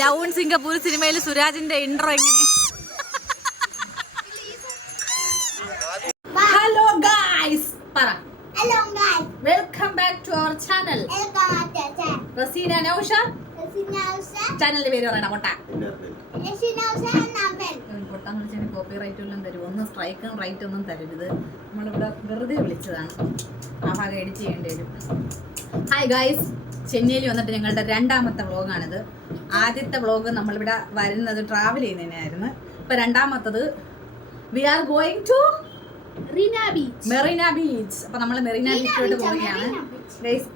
Love in Singapore സിനിമയിൽ സുരാജിന്റെ intro എങ്ങനെ? ഹലോ ഗായ്സ് പറ. Hello guys. Welcome back to our channel. Razeena Noushad. ചാനലിന്റെ പേര് പറയണ കൊട്ട. കൊട്ടാന്ന് വിളിച്ചതിന് കോപ്പി റൈറ്റ് എല്ലാം തരും. ഒന്നും സ്ട്രൈക്കും റൈറ്റ് ഒന്നും തരരുത്. നമ്മളിവിടെ വെറുതെ വിളിച്ചതാണ്. ആ ഭാഗം എഡിറ്റ് ചെയ്യേണ്ടി വരും. ഹായ് ഗായ്സ്, ചെന്നൈയിൽ വന്നിട്ട് ഞങ്ങളുടെ രണ്ടാമത്തെ വ്ളോഗാണിത്. ആദ്യത്തെ വ്ളോഗ് നമ്മളിവിടെ വരുന്നത് ട്രാവൽ ചെയ്യുന്നതിനായിരുന്നു. ഇപ്പൊ രണ്ടാമത്തത് we are going to Marina beach. അപ്പൊ നമ്മൾ മെറീന ബീച്ചിലോട്ട് പോവുകയാണ് ഗൈസ്.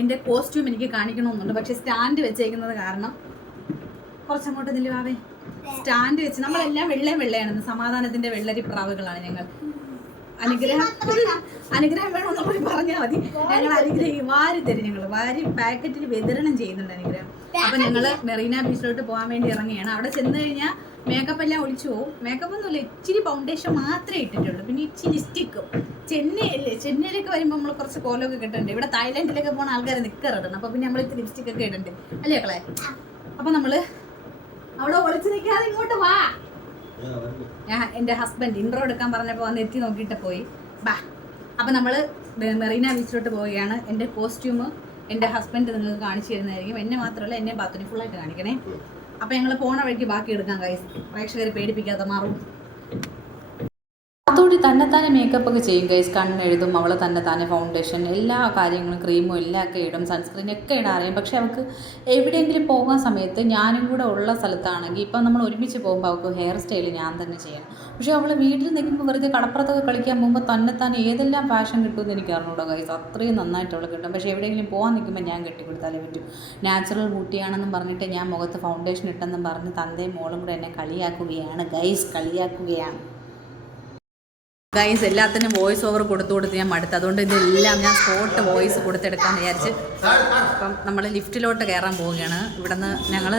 എന്റെ കോസ്റ്റ്യൂം എനിക്ക് കാണിക്കണമെന്നുണ്ട്, പക്ഷെ സ്റ്റാൻഡ് വെച്ചേക്കുന്നത് കാരണം കുറച്ചങ്ങോട്ട് നില്ലുവാവേ. സ്റ്റാൻഡ് വെച്ച് നമ്മളെല്ലാം വെള്ളയാണ്. സമാധാനത്തിന്റെ വെള്ളരി പ്രാവുകളാണ് ഞങ്ങൾ. അനുഗ്രഹം വേണമെന്നുള്ളത് പറഞ്ഞാൽ മതി. ഞങ്ങൾ അനുഗ്രഹം വാരി തരും. ഞങ്ങൾ വാരി പാക്കറ്റിൽ വിതരണം ചെയ്യുന്നുണ്ട് അനുഗ്രഹം. അപ്പൊ ഞങ്ങള് മെറീന ബീച്ചിലോട്ട് പോകാൻ വേണ്ടി ഇറങ്ങിയാണ്. അവിടെ ചെന്ന് കഴിഞ്ഞാൽ മേക്കപ്പ് എല്ലാം ഒളിച്ചു പോകും. മേക്കപ്പ് ഒന്നുമില്ല, ഇച്ചിരി ഫൗണ്ടേഷൻ മാത്രമേ ഇട്ടിട്ടുള്ളൂ. പിന്നെ ഇച്ചിരി സ്റ്റിക്കും. ചെന്നൈയിലേക്ക് വരുമ്പോൾ നമ്മൾ കുറച്ച് കോലമൊക്കെ കിട്ടുന്നുണ്ട്. ഇവിടെ തായ്ലാൻഡിലൊക്കെ പോകുന്ന ആൾക്കാർ നിൽക്കാറിടണം. അപ്പൊ പിന്നെ നമ്മൾ ഇത്തിരി ലിപ്സ്റ്റിക് ഒക്കെ ഇടണ്ട് അല്ലേ മക്കളെ? അപ്പൊ നമ്മള് അവിടെ ഒളിച്ചു നിൽക്കാതെ ഇങ്ങോട്ട് വാ. ഞാൻ എൻ്റെ ഹസ്ബൻഡ് ഇൻട്രോ എടുക്കാൻ പറഞ്ഞപ്പോൾ വന്ന് എത്തി നോക്കിയിട്ട് പോയി. ബാ. അപ്പം നമ്മൾ മെറീന ബീച്ചിലോട്ട് പോവുകയാണ്. എൻ്റെ കോസ്റ്റ്യൂം എൻ്റെ ഹസ്ബൻഡ് നിങ്ങൾക്ക് കാണിച്ചു തരുന്നതായിരിക്കും. എന്നെ മാത്രമല്ല, എന്നെ ബാത്തുനി ഫുള്ളായിട്ട് കാണിക്കണേ. അപ്പം ഞങ്ങൾ പോണ വഴിക്ക് ബാക്കി എടുക്കാം ഗൈസ്. പ്രേക്ഷകരെ പേടിപ്പിക്കാതെ മാറും. അതോടെ തന്നെത്താനെ മേക്കപ്പ് ഒക്കെ ചെയ്യും ഗൈസ്. കണ്ണെഴുതും, അവൾ തന്നെത്താനെ ഫൗണ്ടേഷൻ, എല്ലാ കാര്യങ്ങളും ക്രീമും എല്ലാം ഒക്കെ ഇടും, സൺസ്ക്രീനൊക്കെ ഇടാൻ അറിയാം. പക്ഷെ അവൾക്ക് എവിടെയെങ്കിലും പോകാൻ സമയത്ത് ഞാനും കൂടെ ഉള്ള സ്ഥലത്താണെങ്കിൽ ഇപ്പം നമ്മൾ ഒരുമിച്ച് പോകുമ്പോൾ അവൾക്ക് ഹെയർ സ്റ്റൈൽ ഞാൻ തന്നെ ചെയ്യണം. പക്ഷേ അവൾ വീട്ടിൽ നിൽക്കുമ്പോൾ വെറുതെ കടപ്പുറത്തൊക്കെ കളിക്കാൻ പോകുമ്പോൾ തന്നെത്താനെ ഏതെല്ലാം ഫാഷൻ കിട്ടുമെന്ന് എനിക്ക് അറിഞ്ഞൂടാ ഗൈസ്. അത്രയും നന്നായിട്ട് അവൾ കിട്ടും. പക്ഷേ എവിടെയെങ്കിലും പോകാൻ നിൽക്കുമ്പോൾ ഞാൻ കെട്ടിക്കൊടുത്താലേ പറ്റും. നാച്ചുറൽ ബ്യൂട്ടിയാണെന്നും പറഞ്ഞിട്ട് ഞാൻ മുഖത്ത് ഫൗണ്ടേഷൻ ഇട്ടെന്നും പറഞ്ഞ് തന്തയും മോളും കൂടെ എന്നെ കളിയാക്കുകയാണ് ഗൈസ്, കളിയാക്കുകയാണ് ഗൈസ്. എല്ലാത്തിനും വോയിസ് ഓവർ കൊടുത്ത് ഞാൻ മടുത്തു. അതുകൊണ്ട് ഇതെല്ലാം ഞാൻ സ്പോട്ട് വോയിസ് കൊടുത്തെടുക്കാമെന്ന് വിചാരിച്ച് അപ്പം നമ്മൾ ലിഫ്റ്റിലോട്ട് കയറാൻ പോവുകയാണ്. ഇവിടെ നിന്ന് ഞങ്ങൾ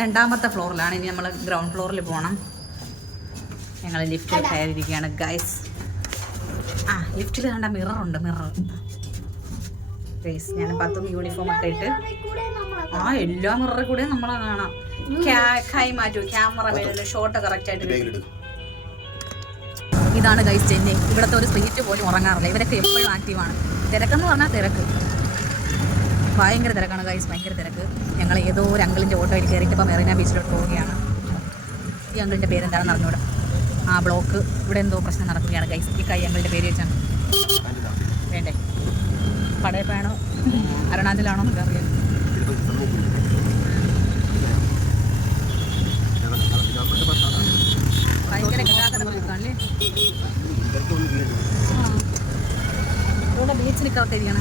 രണ്ടാമത്തെ ഫ്ലോറിലാണ്. ഇനി നമ്മൾ ഗ്രൗണ്ട് ഫ്ലോറിൽ പോകണം. ഞങ്ങൾ ലിഫ്റ്റിൽ കയറിയിരിക്കുകയാണ് ഗൈസ്. ലിഫ്റ്റിൽ കണ്ട മിററുണ്ട്, മിറർ ഗൈസ്. ഞാൻ 10 യൂണിഫോം ഒക്കെ ഇട്ട് എല്ലാ മിററിൽ കൂടെ നമ്മളെ കാണാം. കൈ മാറ്റൂ, ക്യാമറ മേലെ ഷോട്ട് കറക്റ്റായിട്ട്. ഇതാണ് ഗൈസ് ചെന്നൈ. ഇവിടുത്തെ ഒരു സ്ട്രീറ്റ് പോലും ഉറങ്ങാറില്ല. ഇവരൊക്കെ എപ്പോഴും ആക്റ്റീവാണ്. തിരക്കെന്ന് പറഞ്ഞാൽ തിരക്ക്, ഭയങ്കര തിരക്കാണ് ഗൈസ്, ഭയങ്കര തിരക്ക്. ഞങ്ങൾ ഏതോ ഒരു അങ്കിളിൻ്റെ ഓട്ടോയിൽ കയറിയിട്ട് ഇപ്പോൾ മെറീന ബീച്ചിലോട്ട് പോവുകയാണ്. ഈ അങ്കിളിൻ്റെ പേരെന്താണെന്ന് അറിഞ്ഞൂടെ. ബ്ലോക്ക് ഇവിടെ എന്തോ പ്രശ്നം നടക്കുകയാണ് ഗൈസ്. ഈ കൈ അങ്കിളിൻ്റെ പേര് വെച്ചാണ് വേണ്ടേ? പടയപ്പാണോ അരുണാചലാണോ എന്നൊക്കെ അറിയാം. ഭയങ്കര ഗതാഗതം കൊടുക്കാണല്ലേ. ഇവിടെ ബീച്ചിൽ നിൽക്കാത്തേരിയാണ്.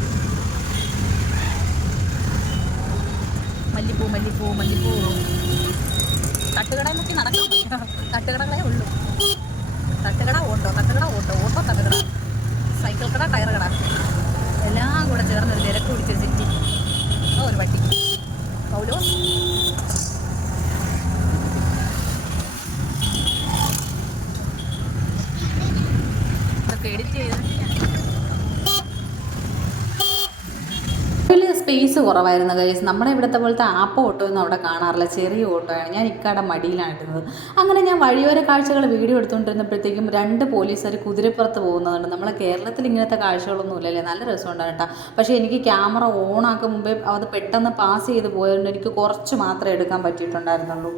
മല്ലിപ്പൂ മല്ലിപ്പൂ മല്ലിപ്പൂ. തട്ടുകട നോക്കി നടക്കാൻ പറ്റില്ല. തട്ടുകടകളേ ഉള്ളൂ. തട്ടുകട ഓട്ടോ, തട്ടുകട ഓട്ടോ, ഓട്ടോ തട്ടുകട, സൈക്കിൾ കട, ടയർ കട, എല്ലാം കൂടെ ചേർന്നൊരു തിരക്ക് പിടിച്ചൊരു സിറ്റി. ഒരു വട്ടി പൗലോ. എഡിറ്റ് ചെയ്ത് വലിയ സ്പേസ് കുറവായിരുന്നു ഗൈസ്. നമ്മുടെ ഇവിടുത്തെ പോലത്തെ ആപ്പ ഓട്ടോ ഒന്നും അവിടെ കാണാറില്ല. ചെറിയ ഓട്ടോയാണ്. ഞാൻ ഇക്കാടെ മടിയിലാണ് ഇടുന്നത്. അങ്ങനെ ഞാൻ വഴിയോര കാഴ്ചകൾ വീഡിയോ എടുത്തുകൊണ്ടിരുന്നപ്പോഴത്തേക്കും 2 പോലീസുകാർ കുതിരപ്പുറത്ത് പോകുന്നതുണ്ട്. നമ്മളെ കേരളത്തിൽ ഇങ്ങനത്തെ കാഴ്ചകളൊന്നും ഇല്ലല്ലേ. നല്ല രസമുണ്ടാണ് കേട്ടോ. പക്ഷേ എനിക്ക് ക്യാമറ ഓണാക്കും മുമ്പേ അത് പെട്ടെന്ന് പാസ് ചെയ്ത് പോയതുകൊണ്ട് എനിക്ക് കുറച്ച് മാത്രമേ എടുക്കാൻ പറ്റിയിട്ടുണ്ടായിരുന്നുള്ളൂ.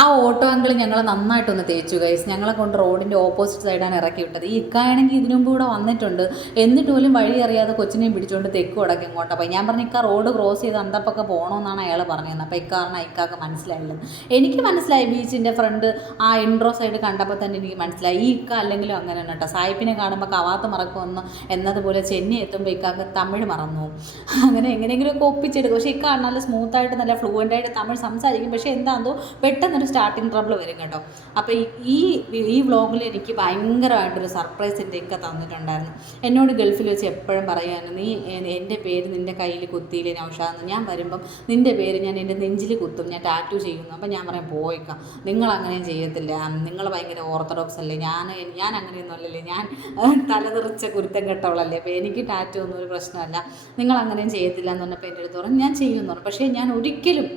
ആ ഓട്ടോ അങ്കിൾ ഞങ്ങളെ നന്നായിട്ടൊന്ന് തേച്ചു ഗൈസ്. ഞങ്ങളെ കൊണ്ട് റോഡിൻ്റെ ഓപ്പോസിറ്റ് സൈഡാണ് ഇറക്കി വിട്ടത്. ഈ ഇക്കാണെങ്കിൽ ഇതിനു മുമ്പ് ഇവിടെ വന്നിട്ടുണ്ട്. എന്നിട്ട് പോലും വഴി അറിയാതെ കൊച്ചിനെയും പിടിച്ചുകൊണ്ട് തെക്ക് വടക്ക് ഇങ്ങോട്ട് പോയി. ഞാൻ പറഞ്ഞു ഇക്ക റോഡ് ക്രോസ് ചെയ്ത് അന്തപ്പൊക്കെ പോകണമെന്നാണ് അയാൾ പറഞ്ഞത്. അപ്പോൾ ഇക്കാരണം ഇക്കാക്ക് മനസ്സിലായില്ല. എനിക്ക് മനസ്സിലായി. ബീച്ചിൻ്റെ ഫ്രണ്ട് ആ ഇൻട്രോ സൈഡ് കണ്ടപ്പോൾ തന്നെ എനിക്ക് മനസ്സിലായി. ഈ ഇക്ക അല്ലെങ്കിലും അങ്ങനെ തന്നെ കേട്ടോ. സായിപ്പിനെ കാണുമ്പോൾ കവാത്ത് മറക്കുമെന്ന് എന്നതുപോലെ ചെന്നൈ എത്തുമ്പോൾ ഇക്കാക്ക് തമിഴ് മറന്നു. അങ്ങനെ എങ്ങനെയെങ്കിലുമൊക്കെ ഒപ്പിച്ചെടുക്കും. പക്ഷേ ഇക്ക നല്ല സ്മൂത്തായിട്ട് നല്ല ഫ്ലുവൻ്റായിട്ട് തമിഴ് സംസാരിക്കും. പക്ഷേ എന്താണെന്നോ പെട്ടെന്നൊരു സ്റ്റാർട്ടിങ് ട്രബിൾ വരും കേട്ടോ. അപ്പോൾ ഈ വ്ളോഗിൽ എനിക്ക് ഭയങ്കരമായിട്ടൊരു സർപ്രൈസ് എൻ്റെ ഒക്കെ തന്നിട്ടുണ്ടായിരുന്നു. എന്നോട് ഗൾഫിൽ വെച്ച് എപ്പോഴും പറയാനും നീ എൻ്റെ പേര് നിൻ്റെ കയ്യിൽ കുത്തിയില്ലേ നൗഷാദെന്ന്. ഞാൻ വരുമ്പം നിൻ്റെ പേര് ഞാൻ എൻ്റെ നെഞ്ചിൽ കുത്തും, ഞാൻ ടാറ്റു ചെയ്യുന്നു. അപ്പം ഞാൻ പറയാം പോയിക്കാം, നിങ്ങളങ്ങനെ ചെയ്യത്തില്ല, നിങ്ങൾ ഭയങ്കര ഓർത്തഡോക്സ് അല്ലേ, ഞാൻ അങ്ങനെയൊന്നും അല്ലല്ലേ, ഞാൻ തലതെറിച്ച കുരുത്തം കെട്ടവളല്ലേ, അപ്പോൾ എനിക്ക് ടാറ്റു ഒന്നും ഒരു പ്രശ്നമല്ല, നിങ്ങൾ അങ്ങനെയും ചെയ്യത്തില്ല എന്ന് പറഞ്ഞപ്പോൾ എൻ്റെ അടുത്ത് പറഞ്ഞു ഞാൻ ചെയ്യുമെന്ന് പറഞ്ഞു. പക്ഷേ ഞാൻ ഒരിക്കലും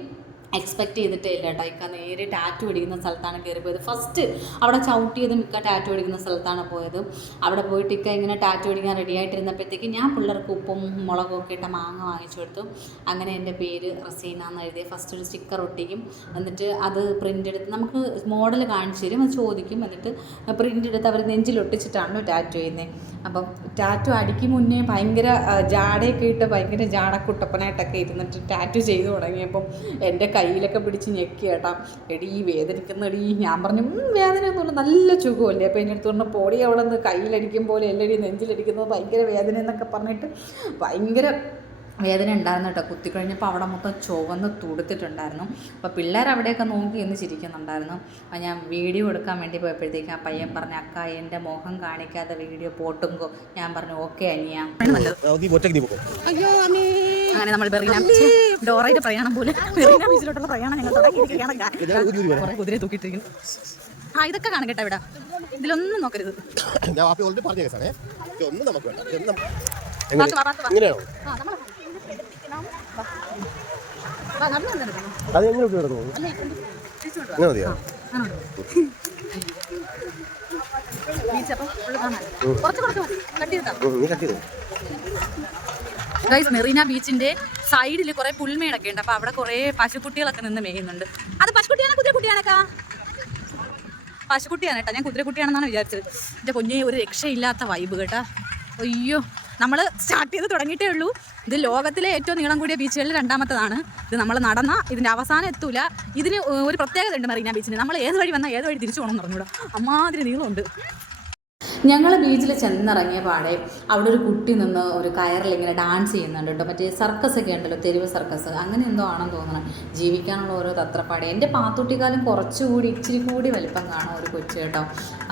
എക്സ്പെക്റ്റ് ചെയ്തിട്ടേ ഇല്ല കേട്ടോ. ഇക്ക നേരെ ടാറ്റു അടിക്കുന്ന സ്ഥലത്താണ് കയറി പോയത്. ഫസ്റ്റ് അവിടെ ചവിട്ടിയതും ഇക്ക ടാറ്റു അടിക്കുന്ന സ്ഥലത്താണ് പോയത്. അവിടെ പോയിട്ട് ഇക്ക ഇങ്ങനെ ടാറ്റു അടിക്കാൻ റെഡി ആയിട്ടിരുന്നപ്പോഴത്തേക്ക് ഞാൻ പിള്ളേർക്ക് ഉപ്പും മുളകും ഒക്കെ ഇട്ട മാങ്ങ വാങ്ങിച്ചു കൊടുത്തു. അങ്ങനെ എൻ്റെ പേര് റസീന എന്ന് എഴുതി ഫസ്റ്റ് ഒരു സ്റ്റിക്കർ ഒട്ടിക്കും. എന്നിട്ട് അത് പ്രിൻ്റ് എടുത്ത് നമുക്ക് മോഡൽ കാണിച്ചു തരും, അത് ചോദിക്കും. എന്നിട്ട് പ്രിൻ്റ് എടുത്ത് അവർ നെഞ്ചിലൊട്ടിച്ചിട്ടാണല്ലോ ടാറ്റു ചെയ്യുന്നത്. അപ്പം ടാറ്റു അടിക്കും മുന്നേ ഭയങ്കര ജാടയൊക്കെ ഇട്ട് ഭയങ്കര ജാടക്കുട്ടപ്പനായിട്ടൊക്കെ ഇരുന്നിട്ട് ടാറ്റു ചെയ്തു തുടങ്ങിയപ്പം എൻ്റെ കയ്യിലൊക്കെ പിടിച്ച് ഞെക്കി കേട്ടാ. എടീ വേദനിക്കുന്നടി. ഞാൻ പറഞ്ഞു വേദനയൊന്നുമില്ല, നല്ല സുഖമല്ലേ. അപ്പോൾ എൻ്റെ അടുത്ത് പറഞ്ഞ പൊടി അവിടെ നിന്ന് കയ്യിലടിക്കും പോലെ എല്ലടി നെഞ്ചിലടിക്കുന്നത് ഭയങ്കര വേദന എന്നൊക്കെ പറഞ്ഞിട്ട് ഭയങ്കര വേദന ഉണ്ടായിരുന്നു കേട്ടോ. കുത്തിക്കഴിഞ്ഞപ്പോൾ അവിടെ മൊത്തം ചുവന്ന് തുടുത്തിട്ടുണ്ടായിരുന്നു. അപ്പോൾ പിള്ളേർ അവിടെയൊക്കെ നോക്കി എന്ന് ചിരിക്കുന്നുണ്ടായിരുന്നു. അപ്പോൾ ഞാൻ വീഡിയോ എടുക്കാൻ വേണ്ടി പോയപ്പോഴത്തേക്കും ആ പയ്യൻ പറഞ്ഞു, അക്ക എൻ്റെ മുഖം കാണിക്കാതെ വീഡിയോ പോട്ടുങ്കോ. ഞാൻ പറഞ്ഞു ഓക്കെ അനിയ. അങ്ങനെ നമ്മൾ ഡോറയുടെ പ്രയാണം പോലെ ബീച്ചിലോട്ടുള്ള പ്രയാണം ഞങ്ങൾ തുടങ്ങിയിരിക്കുകയാണ്. കുതിര തൂക്കിയിട്ടിരിക്കുന്നു. ആ ഇതൊക്കെ കാണും കേട്ടോ ഇവിടെ. ഇതിലൊന്നും നോക്കരുത്. മെറീന ബീച്ചിന്റെ സൈഡിൽ കുറെ പുൽമേടൊക്കെ ഉണ്ട്. അപ്പൊ അവിടെ കുറെ പശുക്കുട്ടികളൊക്കെ നിന്ന് മേയുന്നുണ്ട്. അത് പശുക്കുട്ടിയാണോ കുതിരക്കുട്ടിയാണൊക്കെ? പശുക്കുട്ടിയാണ് കേട്ടോ. ഞാൻ കുതിരക്കുട്ടിയാണെന്നാണ് വിചാരിച്ചത്. എൻ്റെ പൊന്നേ ഒരു രക്ഷയില്ലാത്ത വൈബ് കേട്ടോ. അയ്യോ, നമ്മൾ സ്റ്റാർട്ട് ചെയ്ത് തുടങ്ങിയിട്ടേ ഉള്ളൂ. ഇത് ലോകത്തിലെ ഏറ്റവും നീളം കൂടിയ ബീച്ചുകളിൽ രണ്ടാമത്തതാണ്. ഇത് നമ്മൾ നടന്ന ഇതിൻ്റെ അവസാനം എത്തൂല. ഇതിന് ഒരു പ്രത്യേകത ഉണ്ട് മെറീന ബീച്ചിന്. നമ്മൾ ഏത് വഴി വന്നാൽ ഏത് വഴി തിരിച്ചു പോകണം എന്ന് പറഞ്ഞൂടാ, അമ്മാതിരി നീളമുണ്ട്. ഞങ്ങൾ ബീച്ചിൽ ചെന്നിറങ്ങിയ പാടെ അവിടെ ഒരു കുട്ടി നിന്ന് ഒരു കയറിൽ ഇങ്ങനെ ഡാൻസ് ചെയ്യുന്നുണ്ട് കേട്ടോ. മറ്റേ സർക്കസൊക്കെ ഉണ്ടല്ലോ, തെരുവ് സർക്കസ്, അങ്ങനെ എന്തോ ആണെന്ന് തോന്നണം. ജീവിക്കാനുള്ള ഓരോ തത്രപ്പാടെ. എൻ്റെ പാത്തുട്ടിക്കാലം കുറച്ചുകൂടി ഇച്ചിരി കൂടി വലിപ്പം കാണും ഒരു കൊച്ചു കേട്ടോ.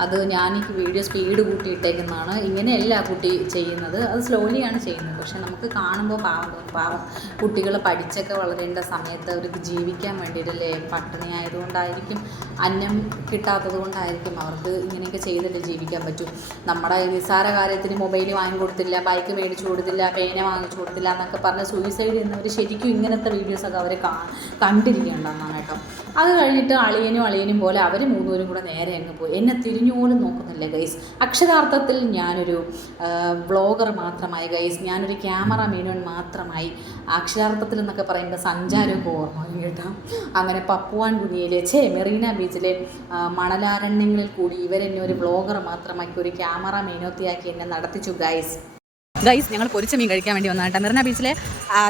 അത് ഞാൻ ഈ വീഡിയോ സ്പീഡ് കൂട്ടിയിട്ടേക്കുന്നതാണ്. ഇങ്ങനെയല്ല കുട്ടി ചെയ്യുന്നത്, അത് സ്ലോലിയാണ് ചെയ്യുന്നത്. പക്ഷെ നമുക്ക് കാണുമ്പോൾ പാവം തോന്നും. പാവം കുട്ടികൾ പഠിച്ചൊക്കെ വളരേണ്ട സമയത്ത് അവർക്ക് ജീവിക്കാൻ വേണ്ടിയിട്ടല്ലേ, പട്ടിണി ആയതുകൊണ്ടായിരിക്കും, അന്നം കിട്ടാത്തത് കൊണ്ടായിരിക്കും അവർക്ക് ഇങ്ങനെയൊക്കെ ചെയ്തിട്ട് ജീവിക്കാൻ പറ്റും. നമ്മുടെ നിസ്സാര കാര്യത്തിന് മൊബൈൽ വാങ്ങിക്കൊടുത്തില്ല, ബൈക്ക് മേടിച്ചു കൊടുത്തില്ല, പേന വാങ്ങിച്ചു കൊടുത്തില്ല എന്നൊക്കെ പറഞ്ഞ് സൂയിസൈഡ് ചെയ്യുന്നവർ ശരിക്കും ഇങ്ങനത്തെ വീഡിയോസൊക്കെ അവർ കണ്ടിരിക്കേണ്ടതാണ് കേട്ടോ. അത് കഴിഞ്ഞിട്ട് അളിയനും പോലെ അവർ മൂന്നുപേരും കൂടെ നേരെ അങ്ങ് പോയി. എന്നെ തിരിഞ്ഞു പോലും നോക്കുന്നില്ല ഗൈസ്. അക്ഷരാർത്ഥത്തിൽ ഞാനൊരു വ്ളോഗർ മാത്രമായി ഗൈസ്, ഞാനൊരു ക്യാമറ മീനുവൻ മാത്രമായി. അക്ഷരാർത്ഥത്തിൽ എന്നൊക്കെ പറയുമ്പോൾ സഞ്ചാരമൊക്കെ ഓർമ്മ കേട്ടോ. അങ്ങനെ പപ്പുവാൻ കുനിയിലെ മെറീന ബീച്ചിലെ മണലാരണ്യങ്ങളിൽ കൂടി ഇവരെന്നെ ഒരു വ്ളോഗർ മാത്രമാക്കി, ഒരു ക്യാമറ മീനോത്തിയാക്കി എന്നെ നടത്തിച്ചു ഗൈസ്. ഞങ്ങൾ പൊരിച്ച മീൻ കഴിക്കാൻ വേണ്ടി വന്നതാണ്. മെറീന ബീച്ചിലെ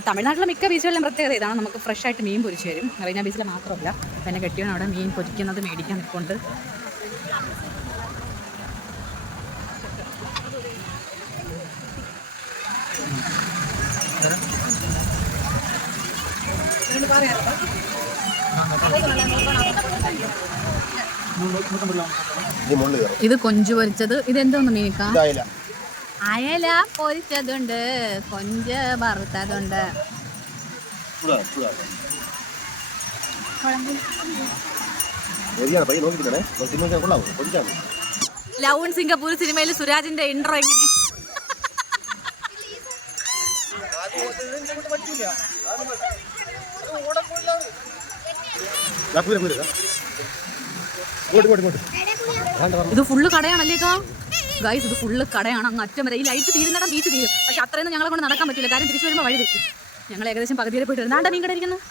തമിഴ്നാട്ടിലെ മിക്ക ബീച്ചുകളിലും പ്രത്യേകത ഇതാണ്, നമുക്ക് ഫ്രഷ് ആയിട്ട് മീൻ പൊരിച്ച് തരും. മെറീന ബീച്ചിലെ മാത്രമല്ല, പിന്നെ കെട്ടിയവൻ അവിടെ മീൻ പൊരിക്കുന്നത് മേടിക്കാൻ നിൽക്കുന്നുണ്ട്. ഇത് കൊഞ്ചു പൊരിച്ചത്. ഇതെന്തോന്ന് മീനിക്ക? അയല പൊരിച്ചതുണ്ട്, കൊഞ്ച് വറുത്തതുണ്ട്. ലവ് ഇൻ സിംഗപ്പൂർ സിനിമയിൽ സുരാജിന്റെ ഇൻട്രോ എങ്ങനെ? ഇത് ഫുള്ള് കടയാണല്ലേ ഗൈസ്? ഇത് ഫുള്ള് കടയാണ്. അങ്ങ് അറ്റം വരെ ഈ ലൈറ്റ് തീരുന്നിടം ബീച്ച് തീരും. പക്ഷെ അത്രയൊന്നും ഞങ്ങളെ കൊണ്ട് നടക്കാൻ പറ്റില്ല, കാര്യം തിരിച്ചു വരുമ്പോൾ വഴി തെറ്റും. ഞങ്ങൾ ഏകദേശം പകുതിയിൽ പോയിട്ട് എന്താണ്ട് മീൻ കടയിരിക്കുന്നത്.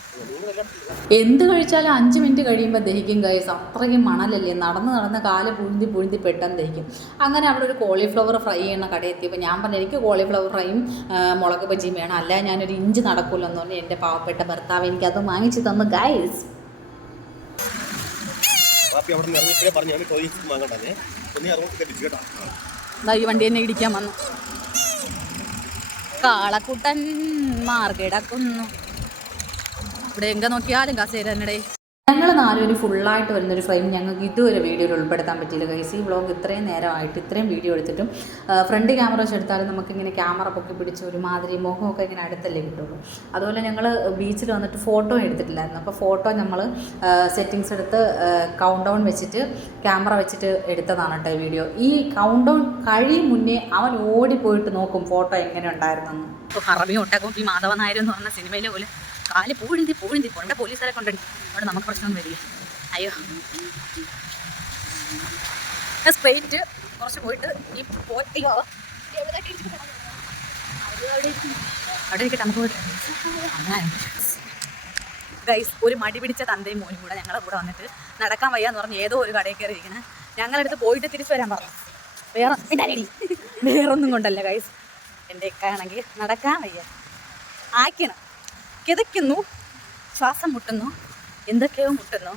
എന്ത് കഴിച്ചാലും 5 മിനിറ്റ് കഴിയുമ്പോൾ ദഹിക്കും ഗൈസ്. അത്രയ്ക്കും മണലല്ലേ, നടന്ന് കാല് പുഴുന്തി പെട്ടെന്ന് ദഹിക്കും. അങ്ങനെ അവിടെ ഒരു കോളിഫ്ലവർ ഫ്രൈ ചെയ്യുന്ന കട എത്തിയപ്പോൾ ഞാൻ പറഞ്ഞു എനിക്ക് കോളിഫ്ലവർ ഫ്രൈയും മുളക് ബജിയും വേണം, അല്ല ഞാനൊരു ഇഞ്ച് നടക്കില്ലെന്ന് പറഞ്ഞ് എൻ്റെ പാവപ്പെട്ട ഭർത്താവ് എനിക്കത് വാങ്ങിച്ചു തന്നു ഗൈസ്. ഈ വണ്ടി തന്നെ ഇടിക്കാൻ വന്നു. കാളക്കുട്ടൻ മാർഗിടക്കുന്നു. ഇവിടെ എങ്ക നോക്കിയാലും കസേര തന്നെടേ. ഞങ്ങൾ നാലുപേര് ഫുള്ളായിട്ട് വരുന്നൊരു ഫ്രെയിം ഞങ്ങൾക്ക് ഇതുവരെ വീഡിയോയിൽ ഉൾപ്പെടുത്താൻ പറ്റിയില്ല ഗൈസ്. ഈ വ്ളോഗ് ഇത്രയും നേരമായിട്ട് ഇത്രയും വീഡിയോ എടുത്തിട്ടും ഫ്രണ്ട് ക്യാമറ വെച്ച് എടുത്താലും നമുക്കിങ്ങനെ ക്യാമറ പൊക്കി പിടിച്ച് ഒരുമാതിരി മുഖമൊക്കെ ഇങ്ങനെ അടുത്തല്ലേ കിട്ടുള്ളൂ. അതുപോലെ ഞങ്ങൾ ബീച്ചിൽ വന്നിട്ട് ഫോട്ടോ എടുത്തിട്ടില്ലായിരുന്നു. അപ്പോൾ ഫോട്ടോ നമ്മൾ സെറ്റിങ്സ് എടുത്ത് കൗണ്ട് ഡൗൺ വെച്ചിട്ട് ക്യാമറ വെച്ചിട്ട് എടുത്തതാണ് കേട്ടോ വീഡിയോ. ഈ കൗണ്ട് ഡൗൺ കഴിയും മുന്നേ അവൻ ഓടിപ്പോയിട്ട് നോക്കും ഫോട്ടോ എങ്ങനെ ഉണ്ടായിരുന്നെന്ന്. ഇപ്പോൾ ഹറബി ഒട്ടക്കും ഈ മാധവൻ നായർ എന്ന് പറഞ്ഞ സിനിമയിലെ പോലെ കാല് പൂഴിന്തി കൊണ്ട പോലീസുകാരെ കൊണ്ടടി. അവിടെ നമുക്ക് പ്രശ്നമൊന്നും വരില്ല. അയ്യോ, സ്ട്രെയിറ്റ് കുറച്ച് പോയിട്ട് ഈ അയ്യോ അവിടെ ഇരിക്കട്ടെ, നമുക്ക് പോയിട്ട് ഗൈസ്. ഒരു മടി പിടിച്ച തന്തയും മോനും കൂടെ ഞങ്ങളെ കൂടെ വന്നിട്ട് നടക്കാൻ വയ്യാന്ന് പറഞ്ഞ് ഏതോ ഒരു കടയിൽ കയറി ഇരിക്കണേ. ഞങ്ങളടുത്ത് പോയിട്ട് തിരിച്ചു വരാൻ പറഞ്ഞു. വേറൊന്നും കൊണ്ടല്ല ഗൈസ്, എൻ്റെ ഇക്കാണെങ്കിൽ നടക്കാൻ വയ്യ, ആക്കണം, കിതയ്ക്കുന്നു, ശ്വാസം മുട്ടുന്നു, എന്തൊക്കെയോ മുട്ടുന്നു.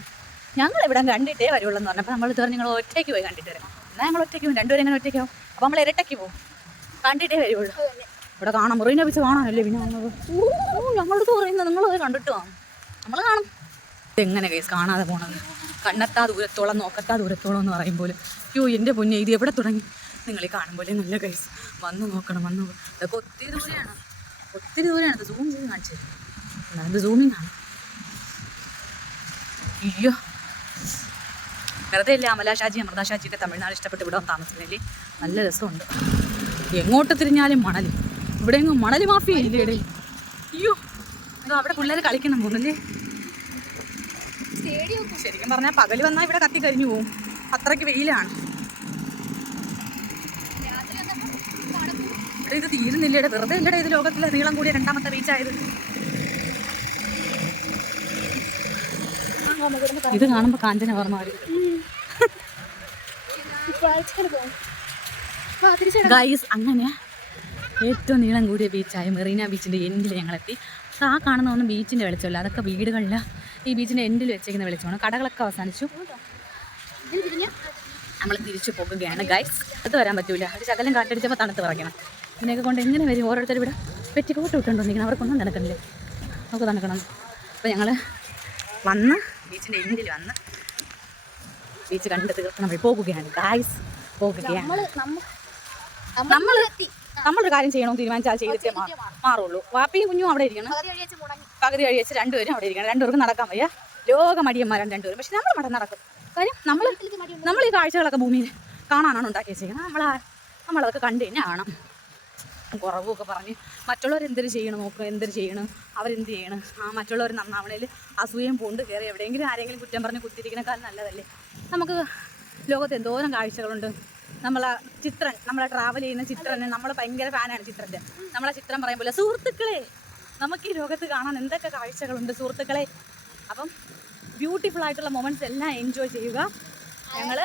ഞങ്ങൾ ഇവിടെ കണ്ടിട്ടേ വരുള്ളൂ എന്ന് പറഞ്ഞപ്പോൾ നമ്മൾ പറഞ്ഞു നിങ്ങൾ ഒറ്റയ്ക്ക് പോയി കണ്ടിട്ട് വരാം. എന്നാൽ ഞങ്ങൾ ഒറ്റയ്ക്ക് പോകും, രണ്ടുപേരും എങ്ങനെ ഒറ്റയ്ക്കാവും? അപ്പോൾ നമ്മൾ ഇരട്ടയ്ക്ക് പോകും, കണ്ടിട്ടേ വരുള്ളൂ. ഇവിടെ കാണാം, മുറിനെ വെച്ച് കാണാനല്ലേ പിന്നെ വന്നത്. ഞങ്ങളടുത്ത് പറയുന്നത് നിങ്ങളത് കണ്ടിട്ട് വാങ്ങും, നമ്മൾ കാണും. ഇതെങ്ങനെ കേസ് കാണാതെ പോണത്? കണ്ണെത്താ ദൂരത്തോളം നോക്കത്താ ദൂരത്തോളം എന്ന് പറയുമ്പോൾ യോ എൻ്റെ പൊന്നെ, ഇത് എവിടെ തുടങ്ങി? നിങ്ങൾ ഈ കാണുമ്പോലെ നല്ല കേസ്. വന്ന് നോക്കണം, വന്ന് ഇതൊക്കെ ഒത്തിരി ദൂരെയാണ്, ഒത്തിരി ദൂരെയാണ്. ഇത് സൂം ചെയ്ത് കാണിച്ചു തരും, ഇത് സൂമിങ് ആണ്. അയ്യോ, വെറുതെ ഇല്ല അമല ഷാജി അമൃത ഷാജിയൊക്കെ തമിഴ്നാട് ഇഷ്ടപ്പെട്ട് ഇവിടെ താമസിക്കുന്നില്ലേ? നല്ല രസമുണ്ട്. എങ്ങോട്ട് തിരിഞ്ഞാലും മണൽ, ഇവിടെ എങ്ങും മണൽ മാഫിയ ഇല്ലേ ഇടയിൽ? അയ്യോ, അതോ അവിടെ പിള്ളേർ കളിക്കണം പോകുന്നല്ലേ? ശരിക്കും പറഞ്ഞാൽ പകൽ വന്നാൽ ഇവിടെ കത്തി കരിഞ്ഞു പോവും, അത്രയ്ക്ക് വെയിലാണ്. ഇത് തീരുന്നില്ലയുടെ, വെറുതെ ഇല്ലടെ ഇത് ലോകത്തിലെ നീളം കൂടിയ രണ്ടാമത്തെ ബീച്ചായത്. ഇത് കാണുമ്പോൾ കാഞ്ചന ഓർമ്മ വരും ഗൈസ്. അങ്ങനെ ഏറ്റവും നീളം കൂടിയ ബീച്ചായ മെറീന ബീച്ചിൻ്റെ എൻഡിൽ ഞങ്ങളെത്തി. ആ കാണുന്നതൊന്നും ബീച്ചിൻ്റെ വെളിച്ചമല്ല, അതൊക്കെ വീടുകളിൽ ഈ ബീച്ചിൻ്റെ എൻഡിൽ വെച്ചേക്കുന്ന വെളിച്ചമാണ്. കടകളൊക്കെ അവസാനിച്ചു, നമ്മൾ തിരിച്ചു പോകുകയാണ് ഗൈസ്. അത് വരാൻ പറ്റൂല, ഒരു ശകലം കാറ്റടിച്ചപ്പോൾ തണുത്ത് പറയണം. ഇതിനെയൊക്കെ കൊണ്ട് എങ്ങനെ വരും? ഓരോരുത്തർ ഇവിടെ പെറ്റിക്കോട്ട് വിട്ടുകൊണ്ടിരിക്കണം, അവർക്കൊന്നും നടക്കണില്ലേ, നമുക്ക് തണുക്കണം. അപ്പോൾ ഞങ്ങൾ വന്ന് ബീച്ചിൻ്റെ എൻഡിൽ വന്ന് ബീച്ച് കണ്ട് തീർത്ത് നമ്മൾ പോകുകയാണ് ഗൈസ്, പോകുകയാണ്. നമ്മളൊരു കാര്യം ചെയ്യണമെന്ന് തീരുമാനിച്ചാൽ ചെയ്തിട്ടേ മാറുള്ളൂ. വാപ്പിയും കുഞ്ഞും അവിടെ ഇരിക്കണം, പകുതി കഴിച്ച് രണ്ടുപേരും അവിടെ ഇരിക്കണം. രണ്ടുപേർക്കും നടക്കാൻ വയ്യ, ലോകമടിയന്മാരാണ് രണ്ടുപേരും. പക്ഷെ നമ്മൾ നടക്കും. കാര്യം നമ്മൾ ഈ കാഴ്ചകളൊക്കെ ഭൂമിയിൽ കാണാനാണ് ഉണ്ടാക്കി വെച്ചേക്കുന്നത്. നമ്മളതൊക്കെ കണ്ടു തന്നെ കാണാം. കുറവൊക്കെ പറഞ്ഞ് മറ്റുള്ളവരെന്തൊരു ചെയ്യണം, നോക്കുക എന്തൊരു ചെയ്യണം, അവരെന്ത് ചെയ്യണം. മറ്റുള്ളവർ നന്നാവണേൽ അസൂയം പൂണ്ട് കയറി എവിടെയെങ്കിലും ആരെങ്കിലും കുറ്റം പറഞ്ഞ് കുത്തിരിക്കണേക്കാൾ നല്ലതല്ലേ? നമുക്ക് ലോകത്ത് എന്തോരം കാഴ്ചകളുണ്ട്. നമ്മളെ ട്രാവൽ ചെയ്യുന്ന ചിത്രനെ നമ്മൾ ഭയങ്കര ഫാനാണ് ചിത്രൻ്റെ. നമ്മളെ ചിത്രം പറയുമ്പോൾ സുഹൃത്തുക്കളെ, നമുക്ക് ഈ ലോകത്ത് കാണാൻ എന്തൊക്കെ കാഴ്ചകളുണ്ട് സുഹൃത്തുക്കളെ. അപ്പം ബ്യൂട്ടിഫുൾ ആയിട്ടുള്ള മൊമെൻറ്റ്സ് എല്ലാം എൻജോയ് ചെയ്യുക. ഞങ്ങൾ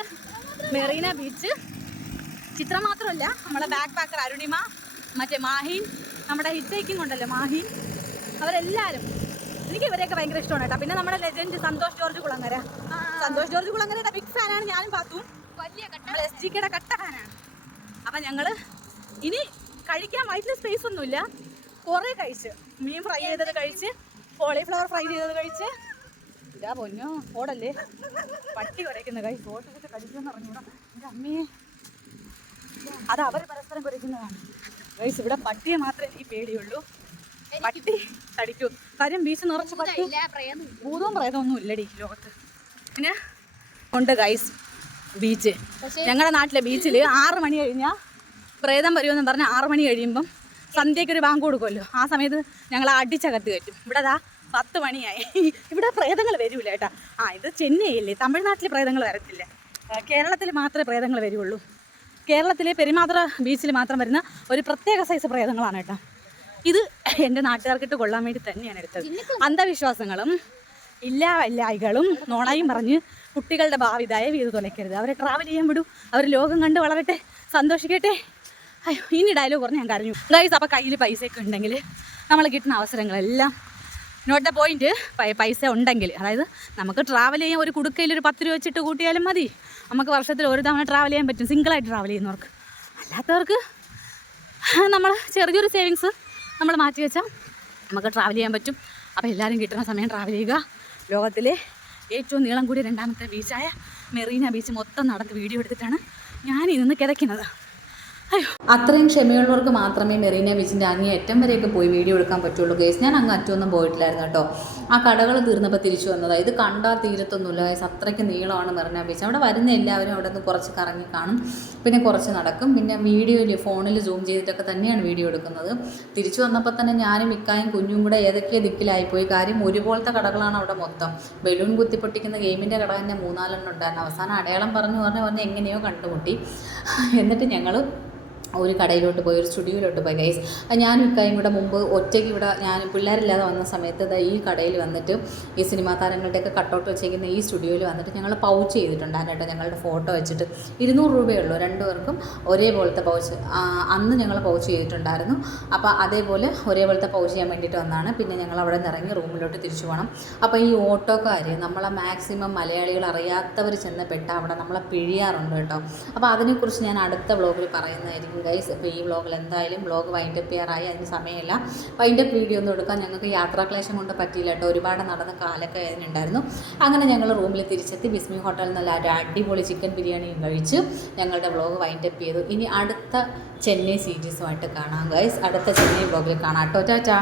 മെറീന ബീച്ച്, ചിത്രം മാത്രമല്ല നമ്മളെ ബാക്ക് പാക്കർ അരുണിമ, മറ്റേ മാഹീൻ, നമ്മുടെ ഹിറ്റേക്കിംഗ് ഉണ്ടല്ലോ മാഹീൻ, അവരെല്ലാവരും, എനിക്ക് ഇവരെയൊക്കെ ഭയങ്കര ഇഷ്ടമാണ് കേട്ടോ. പിന്നെ നമ്മുടെ ലെജൻഡ് സന്തോഷ് ജോർജ് കുളങ്ങര, സന്തോഷ് ജോർജ് കുളങ്ങരയുടെ ബിഗ് ഫാനാണ് ഞാനും പാത്തും, SGKയുടെ കട്ട ഫാനാണ്. അപ്പം ഞങ്ങൾ ഇനി കഴിക്കാൻ വയറ്റിൽ സ്പേസ് ഒന്നുമില്ല, കുറേ കഴിച്ച്, മീൻ ഫ്രൈ ചെയ്തത് കഴിച്ച്, കോളിഫ്ലവർ ഫ്രൈ ചെയ്തത് കഴിച്ച്. ഇതാ പൊന്നോ, ഓടല്ലേ പട്ടി കുരയ്ക്കുന്ന കൈ, ഓട്ടിട്ട് കഴിക്കുമെന്ന് പറഞ്ഞൂടാ എൻ്റെ അമ്മയെ. അത് അവർ പരസ്പരം കുരയ്ക്കുന്നതാണ് ഗൈസ്. ഇവിടെ പട്ടിയെ മാത്രമേ എനിക്ക് പേടിയുള്ളൂ, പട്ടി കടിക്കൂ. കാര്യം ബീച്ച് നിറച്ച് പട്ടി, ഭൂതവും പ്രേതമൊന്നും ഇല്ലടി ലോകത്ത്. പിന്നെ ഉണ്ട് ഗൈസ് ബീച്ച്. ഞങ്ങളുടെ നാട്ടിലെ ബീച്ചിൽ 6 മണി കഴിഞ്ഞാൽ പ്രേതം വരുമെന്ന് പറഞ്ഞാൽ 6 മണി കഴിയുമ്പം സന്ധ്യയ്ക്കൊരു ബാങ്ക് കൊടുക്കുമല്ലോ, ആ സമയത്ത് ഞങ്ങൾ അടിച്ചകത്ത് കയറ്റും. ഇവിടെ 10 മണിയായി, ഇവിടെ പ്രേതങ്ങൾ വരില്ല കേട്ടോ. ഇത് ചെന്നൈയല്ലേ, തമിഴ്നാട്ടിൽ പ്രേതങ്ങൾ വരത്തില്ല, കേരളത്തിൽ മാത്രമേ പ്രേതങ്ങൾ വരുള്ളൂ. കേരളത്തിലെ പെരുമാത്ര ബീച്ചിൽ മാത്രം വരുന്ന ഒരു പ്രത്യേക സൈസ് പ്രേതങ്ങളാണ് കേട്ടോ. ഇത് എൻ്റെ നാട്ടുകാർക്കിട്ട് കൊള്ളാൻ വേണ്ടി തന്നെയാണ് എടുത്തത്. അന്ധവിശ്വാസങ്ങളും ഇല്ലായ്കളും നോണയും പറഞ്ഞ് കുട്ടികളുടെ ഭാവി ദയവ് ചെയ്ത് തുലയ്ക്കരുത്. അവരെ ട്രാവൽ ചെയ്യാൻ വിടൂ, അവർ ലോകം കണ്ട് വളരട്ടെ, സന്തോഷിക്കട്ടെ. അയ്യോ, ഇനി ഡയലോഗ് പറഞ്ഞ് ഞാൻ കരഞ്ഞു ഗൈസ്. അപ്പോൾ കയ്യിൽ പൈസയൊക്കെ ഉണ്ടെങ്കിൽ നമ്മൾ കിട്ടുന്ന അവസരങ്ങളെല്ലാം നോട്ട് ദ പോയിന്റ്. പൈസ ഉണ്ടെങ്കിൽ, അതായത് നമുക്ക് ട്രാവൽ ചെയ്യാൻ ഒരു കുടുക്കയിൽ ഒരു 10 രൂപ വെച്ചിട്ട് കൂട്ടിയാലും മതി. നമുക്ക് വർഷത്തിൽ ഒരു തവണ ട്രാവൽ ചെയ്യാൻ പറ്റും, സിംഗിളായിട്ട് ട്രാവൽ ചെയ്യുന്നവർക്ക്. അല്ലാത്തവർക്ക് നമ്മൾ ചെറിയൊരു സേവിങ്സ് നമ്മൾ മാറ്റി വെച്ചാൽ നമുക്ക് ട്രാവൽ ചെയ്യാൻ പറ്റും. അപ്പോൾ എല്ലാവരും കിട്ടുന്ന സമയം ട്രാവൽ ചെയ്യുക. ലോകത്തിലെ ഏറ്റവും നീളം കൂടിയ രണ്ടാമത്തെ ബീച്ചായ മെറീന ബീച്ച് മൊത്തം നടന്ന് വീഡിയോ എടുത്തിട്ടാണ് ഞാൻ ഇന്ന് കിതയ്ക്കുന്നത്. അത്രയും ക്ഷമയുള്ളവർക്ക് മാത്രമേ മെറീന ബീച്ചിൻ്റെ അങ്ങേ അറ്റം വരെയൊക്കെ പോയി വീഡിയോ എടുക്കാൻ പറ്റുള്ളൂ ഗൈസ്. ഞാൻ അങ്ങ് അറ്റമൊന്നും പോയിട്ടില്ലായിരുന്നു കേട്ടോ. ആ കടകൾ തീർന്നപ്പോൾ തിരിച്ചു വന്നതാണ്. ഇത് കണ്ടാൽ തീരത്തൊന്നുമില്ല ഗൈസ്, അത്രയ്ക്ക് നീളമാണ് മെറീന ബീച്ച്. അവിടെ വരുന്ന എല്ലാവരും അവിടെ നിന്ന് കുറച്ച് കറങ്ങി കാണും, പിന്നെ കുറച്ച് നടക്കും, പിന്നെ വീഡിയോയിൽ ഫോണിൽ സൂം ചെയ്തിട്ടൊക്കെ തന്നെയാണ് വീഡിയോ എടുക്കുന്നത്. തിരിച്ചു വന്നപ്പോൾ തന്നെ ഞാനും മിക്കായും കുഞ്ഞും കൂടെ ഏതൊക്കെ ദിക്കിലായിപ്പോയി. കാര്യം ഒരുപോലത്തെ കടകളാണ് അവിടെ മൊത്തം. ബലൂൺ കുത്തിപ്പൊട്ടിക്കുന്ന ഗെയിമിൻ്റെ കട തന്നെ 3-4 ഉണ്ടായിരുന്നു. അവസാനം അടയാളം പറഞ്ഞ് എങ്ങനെയോ കണ്ടുമുട്ടി. എന്നിട്ട് ഞങ്ങൾ ഒരു കടയിലോട്ട് പോയി, ഒരു സ്റ്റുഡിയോയിലോട്ട് പോയി ഗൈസ്. ഞാനും ഇക്കായും കൂടെ മുമ്പ് ഒറ്റയ്ക്ക് ഇവിടെ ഞാൻ പിള്ളേരില്ലാതെ വന്ന സമയത്ത് ഈ കടയിൽ വന്നിട്ട് ഈ സിനിമാ താരങ്ങളുടെയൊക്കെ കട്ടൗട്ട് വെച്ചേക്കുന്ന ഈ സ്റ്റുഡിയോയിൽ വന്നിട്ട് ഞങ്ങൾ പൗച്ച് ചെയ്തിട്ടുണ്ടായിരുന്നു കേട്ടോ. ഞങ്ങളുടെ ഫോട്ടോ വെച്ചിട്ട് 200 രൂപയുള്ളൂ രണ്ടുപേർക്കും ഒരേപോലത്തെ പൗച്ച്. അന്ന് ഞങ്ങൾ പൗച്ച് ചെയ്തിട്ടുണ്ടായിരുന്നു. അപ്പോൾ അതേപോലെ ഒരേപോലത്തെ പൗച്ച് ചെയ്യാൻ വേണ്ടിയിട്ട് വന്നതാണ്. പിന്നെ ഞങ്ങൾ അവിടെ നിന്ന് ഇറങ്ങി റൂമിലോട്ട് തിരിച്ചു പോകണം. അപ്പോൾ ഈ ഓട്ടോക്കാർ നമ്മളെ മാക്സിമം മലയാളികൾ അറിയാത്തവർ ചെന്ന് പെട്ടാൽ അവിടെ നമ്മളെ പിഴിയാറുണ്ട് കേട്ടോ. അപ്പോൾ അതിനെക്കുറിച്ച് ഞാൻ അടുത്ത വ്ളോഗിൽ പറയുന്നതായിരിക്കും ഗൈസ്. അപ്പോൾ ഈ വ്ളോഗിൽ എന്തായാലും വ്ളോഗ് വൈൻഡപ്പ് ചെയ്യാറായി, അതിന് സമയമില്ല. വൈൻഡപ്പ് വീഡിയോ ഒന്നും എടുക്കാൻ ഞങ്ങൾക്ക് യാത്രാക്ലേശം കൊണ്ട് പറ്റിയില്ല കേട്ടോ. ഒരുപാട് നടന്ന കാലൊക്കെ അതിനുണ്ടായിരുന്നു. അങ്ങനെ ഞങ്ങൾ റൂമിൽ തിരിച്ചെത്തി. ബിസ്മി ഹോട്ടലിൽ നല്ല ഒരു അടിപൊളി ചിക്കൻ ബിരിയാണിയും കഴിച്ച് ഞങ്ങളുടെ വ്ളോഗ് വൈൻഡപ്പ് ചെയ്തു. ഇനി അടുത്ത ചെന്നൈ സീരീസുമായിട്ട് കാണാം ഗൈസ്. അടുത്ത ചെന്നൈ വ്ളോഗിൽ കാണാം കേട്ടോ. ടാറ്റാ.